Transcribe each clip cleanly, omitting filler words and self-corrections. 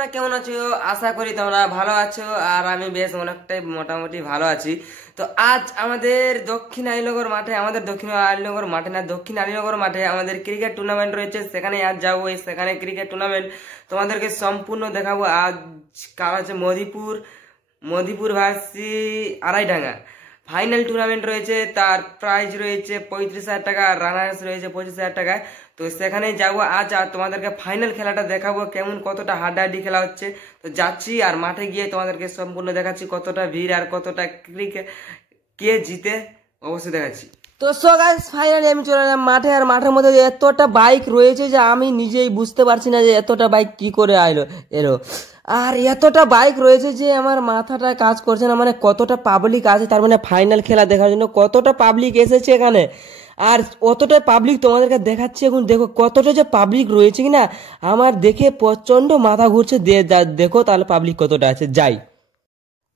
তোমরা কেমন আছো? আশা করি তোমরা ভালো আছো আর আমি বেশ অনেকটাই মোটামুটি ভালো আছি। তো আজ আমাদের দক্ষিণ আলীনগর মাঠে দক্ষিণ আলীনগর মাঠে আমাদের ক্রিকেট টুর্নামেন্ট রয়েছে। সেখানে আজ যাবো, সেখানে ক্রিকেট টুর্নামেন্ট তোমাদেরকে সম্পূর্ণ দেখাবো। আজ কাল হচ্ছে মদিপুর ভার্সি আড়াইডাঙ্গা ফাইনাল টুর্নামেন্ট রয়েছে। তার প্রাইজ রয়েছে 35,000 টাকা আর রানার্স রয়েছে 25,000 টাকায়। তো সেখানে যাবো আজ আর তোমাদেরকে ফাইনাল খেলাটা দেখাবো, কেমন কতটা হাড্ডাহাড্ডি খেলা হচ্ছে। তো যাচ্ছি আর মাঠে গিয়ে তোমাদেরকে সম্পূর্ণ দেখাচ্ছি কতটা ভিড় আর কতটা ক্রিকেট কে জিতে অবশ্যই দেখাচ্ছি। তো সো গাইস ফাইনালি আমি চলে এলাম মাঠে। আর মাঠের মধ্যে এতটা বাইক রয়েছে যে আমি নিজেই বুঝতে পারছি না যে এতটা বাইক কি করে এলো। আর এতটা বাইক রয়েছে যে আমার মাথাটা কাজ করছে না, মানে কতটা পাবলিক আছে, তার মানে ফাইনাল খেলা দেখার জন্য কতটা পাবলিক এসেছে এখানে। আর অতটা পাবলিক তোমাদেরকে দেখাচ্ছি এখন, দেখো কতটা যে পাবলিক রয়েছে কিনা আমার দেখে প্রচন্ড মাথা ঘুরছে। দেখো তাহলে পাবলিক কতটা আছে, যাই।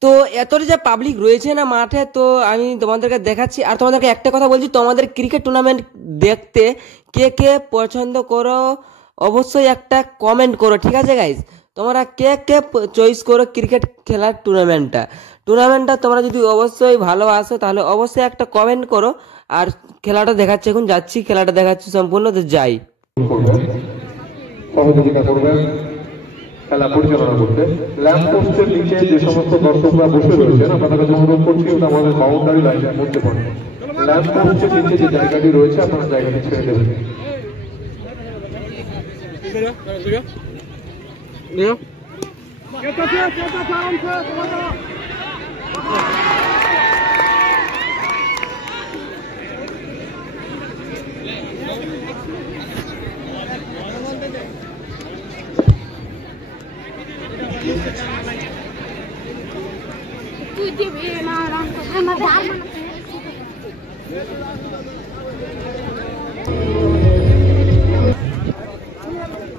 তো এতটা যে পাবলিক রয়েছে না মাঠে, তো আমি তোমাদেরকে দেখাচ্ছি। আর তোমাদেরকে একটা কথা বলছি, তোমাদের ক্রিকেট টুর্নামেন্ট দেখতে কে কে পছন্দ করো অবশ্যই একটা কমেন্ট করো, ঠিক আছে গাইজ? তোমরা কে কে চয়েস করো ক্রিকেট খেলার টুর্নামেন্টটা তোমরা যদি অবশ্যই ভালোবাসো তাহলে অবশ্যই একটা কমেন্ট করো। আর খেলাটা দেখাচ্ছি, এখন যাচ্ছি, খেলাটা দেখাচ্ছি সম্পূর্ণ, তো যাই। সহযোগিতা করবেন খেলা পরিচালনা করতে। ল্যাম্প পোস্টের নিচে যে সমস্ত দর্শকরা বসে রয়েছেন আপনাদের কাছে অনুরোধ করছি ওটা আমাদের বাউন্ডারি লাইনের মধ্যে পড়ে। ল্যাম্প পোস্টের নিচে যে জায়গাটি রয়েছে আপনারা জায়গাটি ছেড়ে দেবেন।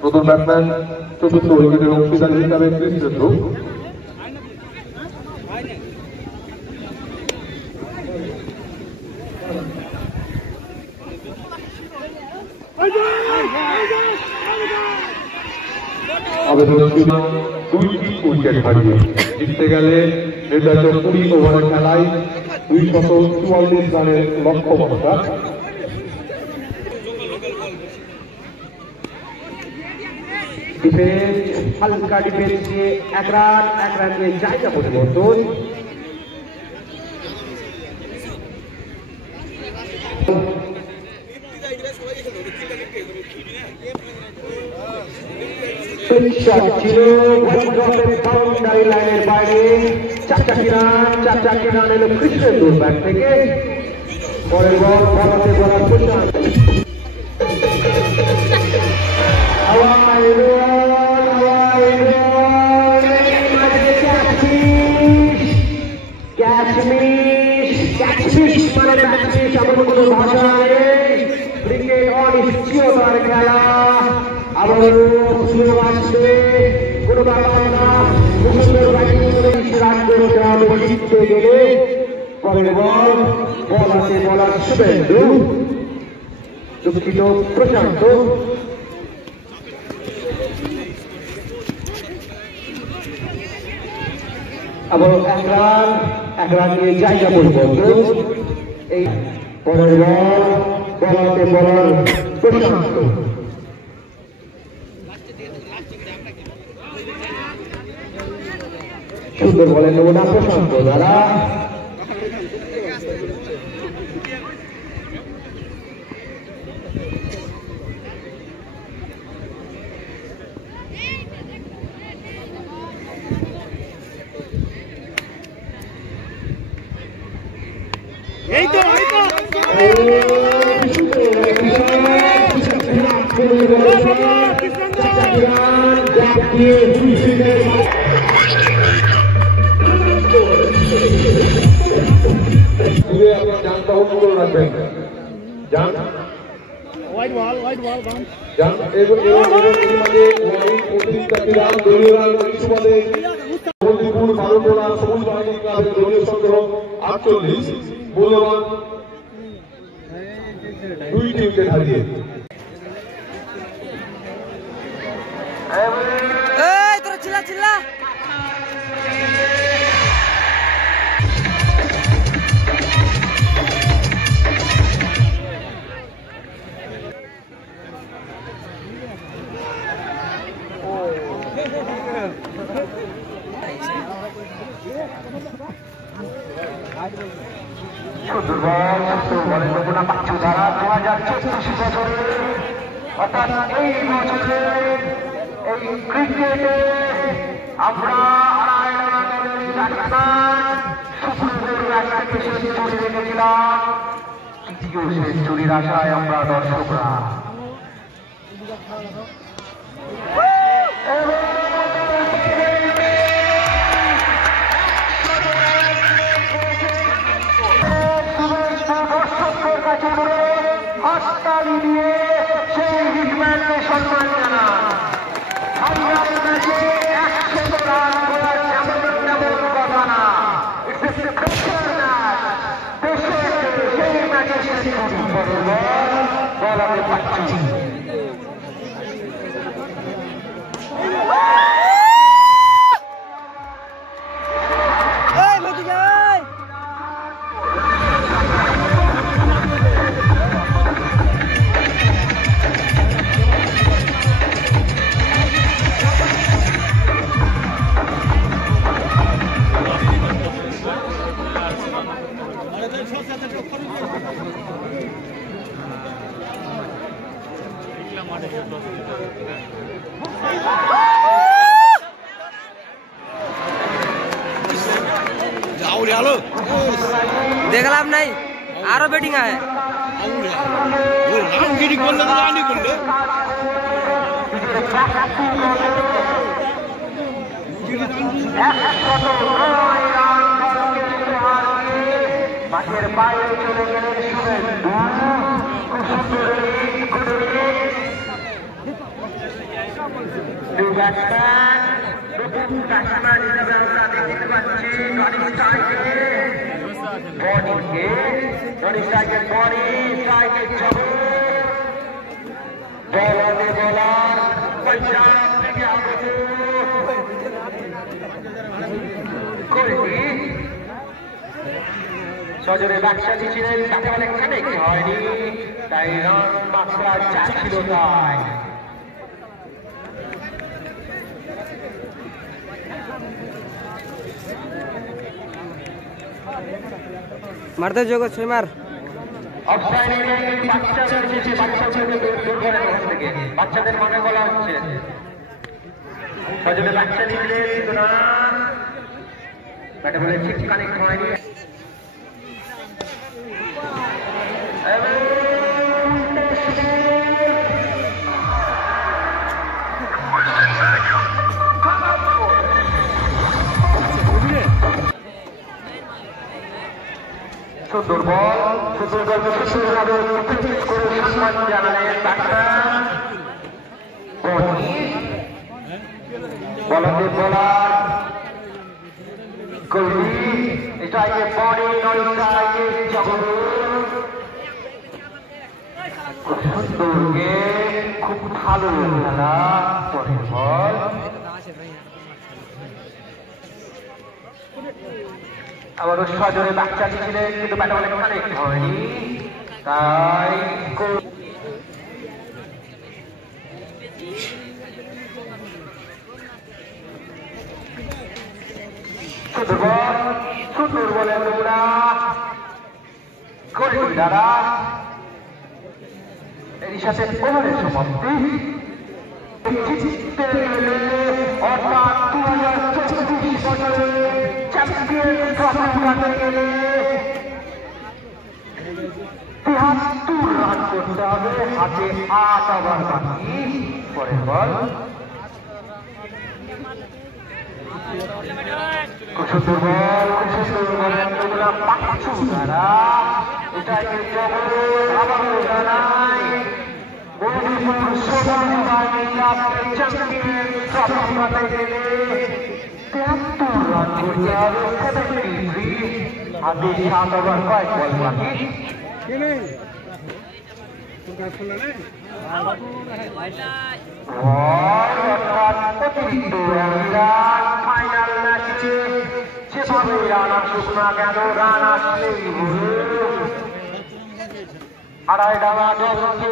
নতুন ব্যাটসম্যান চতুর্থ উইকেটের অংশীদার হিসাবে কৃষ্ণেন্দু। আবেদন ছিল 2টি উইকেট হারিয়ে জিততে গেলে নির্ধারিত 20 ওভারের খেলায় 244 রানের লক্ষ্যমাত্রা। হালকা ডিফেন্স দিয়ে এক রান নিয়ে জায়গা পরিবর্তন। ছিল বাউন্ডারি লাইনের বাইরে, চারটি রান এলো কৃষ্ণেন্দুর ব্যাট থেকে। পরের বল বলাতে বলার প্রশান্ত ক্রিকেট অনিশ্চয়তার খেলা। আবারও আসবে কোনো ব্যাপার না, জিততে গেলে পরের বল হাতে বলার শুভেন্দু, দুঃখিত প্রশান্ত। আবার এক রান নিয়ে জায়গা পরিবর্তন। এই পরের বল হাতে বলার প্রশান্ত। সুন্দর বলেন নমুনা প্রশান্ত দ্বারা। রাখবেন মূল্যবান 2টি উইকেট হারিয়ে। তোরা চিল্লা নমুনা পাচ্ছ তারা 2024 বছরে অর্থাৎ এই বছরে এই ক্রিকেটে আমরা সেঞ্চুরি রেখেছিলাম, তৃতীয় সেঞ্চুরির আশায় আমরা দর্শকরা হাততালি দিয়ে সেই হিটম্যানকে সম্মান জানান। ফাইনাল ম্যাচে 100 রান করার যেমন তেমন কথা না, দেশের সেই ম্যাচে সেঞ্চুরি করে বলাতে পারছি। দেখলাম নাই আরো ব্যাটিং আয় মাঠের বাইরে চলে গেলেন শুভেন্দু, সজরে বাদশাহী ছিলেন, তাকে অনেকটা দেখতে হয়নি, তাই রান মাত্রা যা ছিল তাই। মারতে যোগ ছয় মার বাচ্চাদের মনে বলা হচ্ছে সজরে বাচ্চা দিলে ব্যাটে বলে ঠিক কানেক্ট হয়নি। সুন্দর বল, সুন্দর গল্প সুন্দরভাবে করে সম্মান জানালেন বলাতে বলার কবি এটাকে বডি নয়টাকে জগৎ খুব সুন্দরকে খুব ভালো খেলা পরের বল আবার সজরে বাচ্চা ছিলেন কিন্তু ব্যাটে বলে কানেক্ট হয়নি, তাই সুন্দর বলে নোরা গোলটি দ্বারা এর সাথে ওভারের সমাপ্তি। জিততে গেলে অর্থাৎ 2024 বছরে চ্যাম্পিয়ন ট্রফি উঠাতে গেলে 73 রান করতে হবে, হাতে 8 ওভার বাকি। পরের বল খুব সুন্দর বল, খুব সুন্দর বল পাচ্ছু তারা এটাকে আবারও জানাই মণিপুর সোনার বাহিনী কাপে চ্যাম্পিয়ন ট্রফি উঠাতে গেলে 73 রান করতে হবে, 73 হাতে 7 ওভার কয়েক বল বাকি। অতিরিক্ত ফাইনাল ম্যাচে যেভাবে রান আসুক না কেন, রান আসলেই আড়াই ডালা দলকে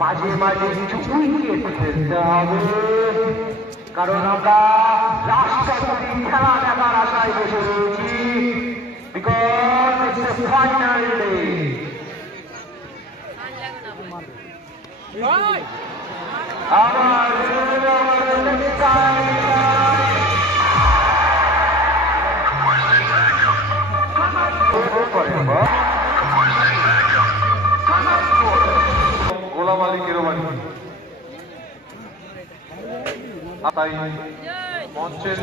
মাঝে মাঝে কিছু উইকেট ফেলতে হবে, কারণ আমরা রাষ্ট্রপতি খেলা দেখার আশায় বসে রয়েছি, because it's a final day. আমার গোলাম আলী কেরোবানি তাই মঞ্চের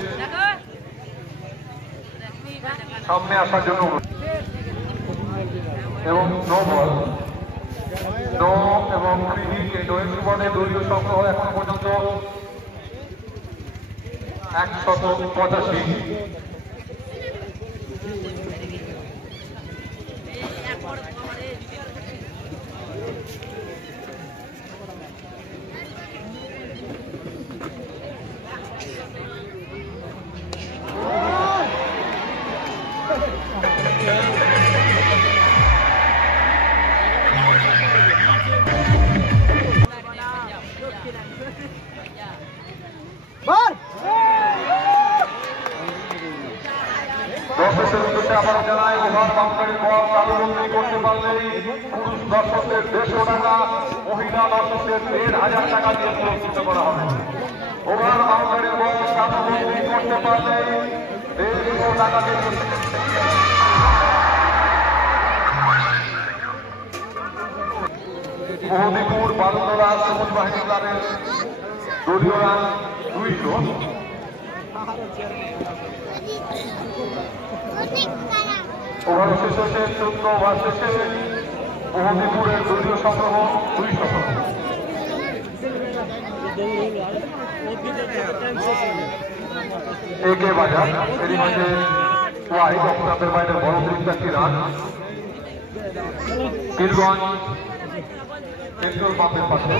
সামনে আসার জন্য এবং নো বল, নো এবং ডোয়েন্সবলের দলীয় সংগ্রহ এখন পর্যন্ত 185। আবার জানায় ওভার বাউন্ডারির বল তালুবন্দি করতে পারলেই পুরুষ দর্শকদের 150 টাকা, মহিলা দর্শকদের 1500 টাকা দিয়ে পুরস্কৃত করা হবে। ওভার বাউন্ডারির বল তালুবন্দি করতে পারলেই 150 টাকা দিয়ে মোহনীপুর বালুতরা সবুজ বাহিনী ক্লাবের দলীয় রান 200। ওভার শেষ হচ্ছে 14 ওভার শেষে মোহনীপুরের দলীয় সংগ্রহ 200। একে বাজার এরই মাঝে ওয়াইড অফ বাইরে বড় অতিরিক্ত একটি রান। পীরগঞ্জ পেট্রোল পাম্পের পাশে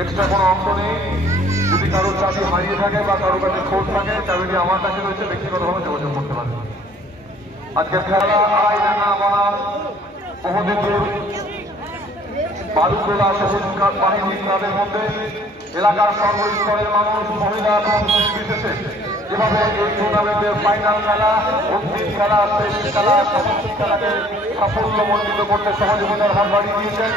এক্সট্রা কোনো অঙ্ক নেই। যদি কারোর চাকরি হারিয়ে থাকে বা কারোর কাছে খোঁজ থাকে, চাবিটি আমার কাছে রয়েছে, ব্যক্তিগতভাবে যোগাযোগ করতে পারে। আজকের খেলা আড়াইডাঙ্গা বনাম মোহনীপুর বালুতলা সবুজ বাহিনী ক্লাবের মধ্যে এলাকার সর্বস্তরের মানুষ, মহিলা এবং নির্বিশেষে যেভাবে এই টুর্নামেন্টের ফাইনাল খেলা, অন্তিম খেলা, শেষ খেলা, সমস্ত খেলাকে সাফল্যমণ্ডিত করতে সহযোগিতার হাত বাড়িয়ে দিয়েছেন।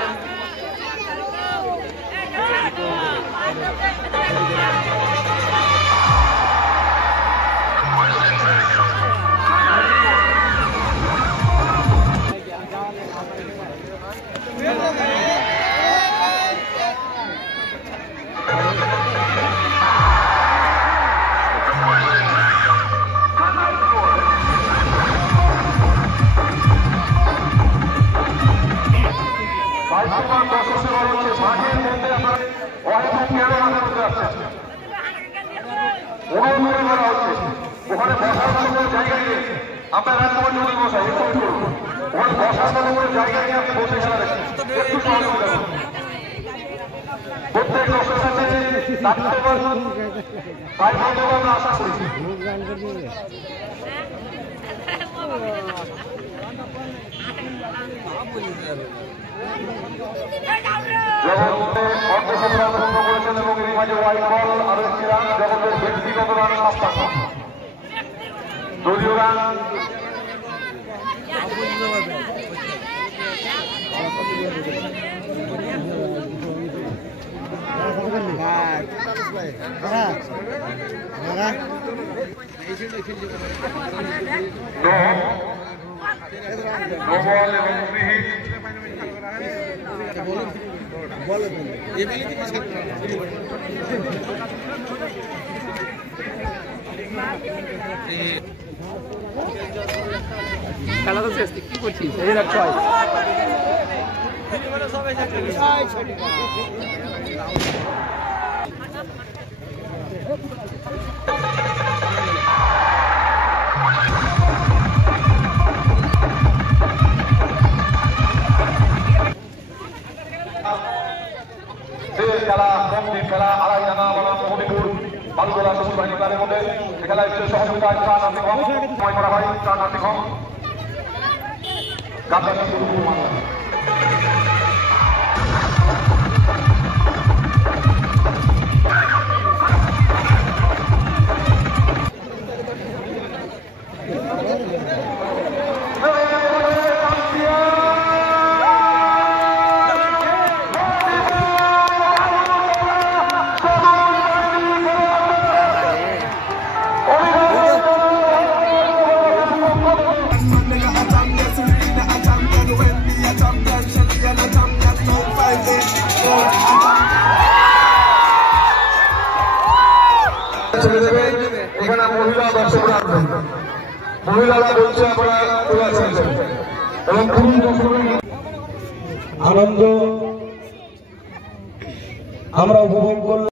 ওখানে বসার মতো জায়গা নিয়ে আপনার রাজকুমার চৌধুরী বসাই একটু করুন, ওখানে বসার মতো করে জায়গা নিয়ে আপনি বসে খেলা দেখেন, একটু সহযোগিতা করুন। প্রত্যেক দর্শক সাথে আমরা আশা করি। অর্ধশতরান করেছেন এবং এর মাঝে ওয়াইড বল আরো একটি রান, জগতের ব্যক্তিগত রান 57, দলীয় রান বল এবং ফ্রি হিট। খেলা তো শেষ, কি করছিস? এই রাখ ছয়। খেলা কমপ্লিট খেলা আড়াই জানা মোহাম্মদপুর বালুগোলা সবুজ বাহিনী ক্লাবের মধ্যে খেলায় সহযোগিতায় চার নাসিক হক সময় করা হয় চার নাসিক হক গাদ্দার এখানে মহিলা দর্শকরা আসবেন, মহিলারা বলছে আপনারা এবং পুরুষ দর্শকরা আনন্দ আমরা উপভোগ করলাম।